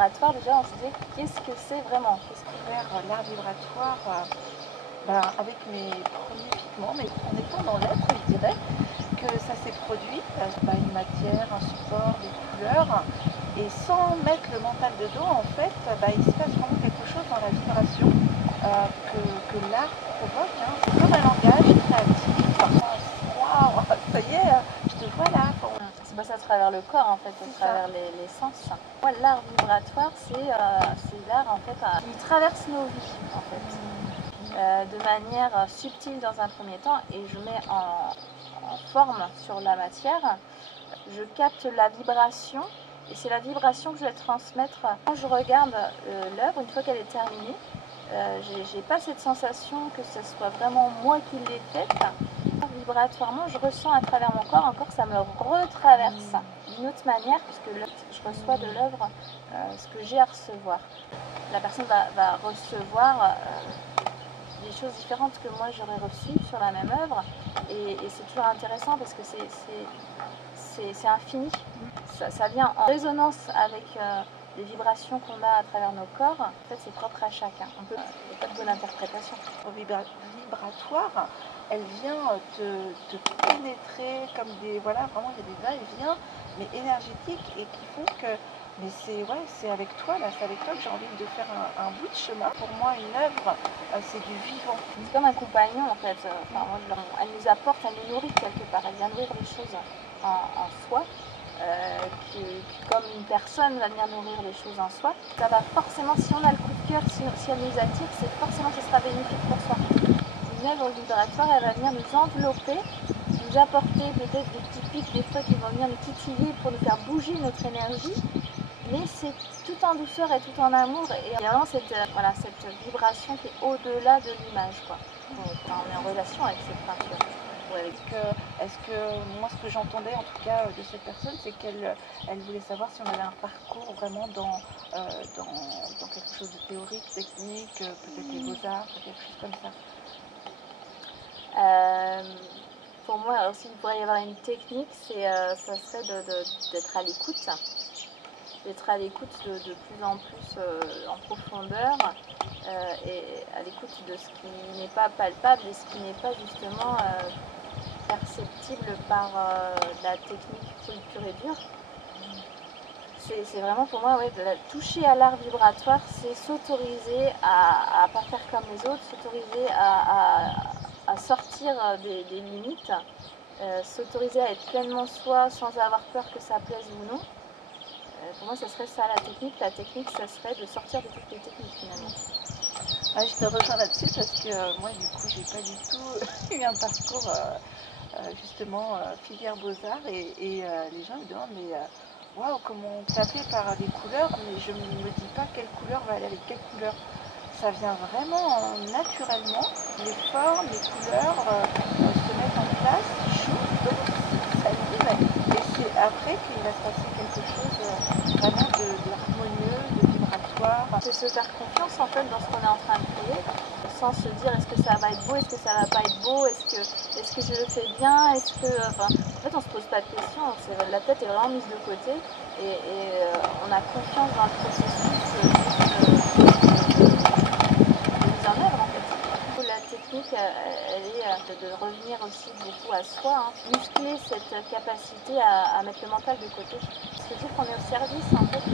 vibratoire, déjà on se dit qu'est-ce que c'est vraiment? Vers l'art vibratoire avec mes premiers pigments, mais en étant dans l'être, je dirais que ça s'est produit, une matière, un support, des couleurs, et sans mettre le mental dedans, en fait, il se passe vraiment quelque chose dans la vibration que l'art provoque. Hein. C'est comme un langage créatif. Waouh, ça y est, je te vois là. C'est passé à travers le corps en fait, à travers les sens. Moi, l'art vibratoire, c'est l'art en fait qui traverse nos vies en fait, de manière subtile dans un premier temps, et je mets en forme sur la matière. Je capte la vibration, et c'est la vibration que je vais transmettre. Quand je regarde l'œuvre, une fois qu'elle est terminée, j'ai pas cette sensation que ce soit vraiment moi qui l'ai faite. Vibratoirement, je ressens à travers mon corps, encore ça me retraverse d'une autre manière, puisque je reçois de l'œuvre ce que j'ai à recevoir. La personne va recevoir des choses différentes que moi j'aurais reçues sur la même œuvre, et c'est toujours intéressant parce que c'est infini. Ça vient en résonance avec les vibrations qu'on a à travers nos corps. En fait, c'est propre à chacun. Il n'y a pas de bonne interprétation. Vibratoire, elle vient te pénétrer comme des... Voilà, vraiment, il y a des va-et-vient, mais énergétiques, et qui font que... Mais c'est avec toi, là, c'est avec toi que j'ai envie de faire un bout de chemin. Pour moi, une œuvre, c'est du vivant. C'est comme un compagnon, en fait. Elle nous apporte, elle nous nourrit quelque part. Elle vient nourrir les choses en soi. Comme une personne va venir nourrir les choses en soi, ça va forcément, si on a le coup de cœur, si elle nous attire, c'est forcément ce sera bénéfique pour soi. Une œuvre vibratoire, elle va venir nous envelopper, nous apporter peut-être des petits pics des fois qui vont venir nous titiller pour nous faire bouger notre énergie, mais c'est tout en douceur et tout en amour, et vraiment cette vibration qui est au-delà de l'image, quoi. On est en relation avec cette peinture. Est-ce que moi, ce que j'entendais en tout cas de cette personne, c'est qu'elle voulait savoir si on avait un parcours vraiment dans quelque chose de théorique, technique, peut-être les beaux-arts, quelque chose comme ça. Pour moi, alors s'il pourrait y avoir une technique, ça serait d'être à l'écoute. D'être à l'écoute de plus en plus en profondeur, et à l'écoute de ce qui n'est pas palpable et ce qui n'est pas justement perceptible par la technique pure et dure. C'est vraiment pour moi, toucher à l'art vibratoire, c'est s'autoriser à ne pas faire comme les autres, s'autoriser à sortir des limites, s'autoriser à être pleinement soi sans avoir peur que ça plaise ou non. Pour moi, ça serait ça la technique. La technique, ça serait de sortir de toutes les techniques finalement. Je te rejoins là-dessus parce que moi, du coup, j'ai pas du tout eu un parcours justement filière beaux-arts, et les gens me demandent mais waouh, comment taper par des couleurs, mais je ne me dis pas quelle couleur va aller avec quelle couleur. Ça vient vraiment naturellement, les formes, les couleurs se mettent en place, s'animent, et c'est après qu'il va se passer quelque chose vraiment de harmonieux, de vibratoire. C'est se faire confiance en fait dans ce qu'on est en train de créer, sans se dire est-ce que ça va être beau, est-ce que ça va pas être beau, est-ce que je le fais bien, en fait on se pose pas de questions, la tête est vraiment mise de côté, et on a confiance dans le processus de mise en œuvre en fait. La technique, elle est de revenir aussi beaucoup à soi, muscler cette capacité à mettre le mental de côté, se dire qu'on est au service en fait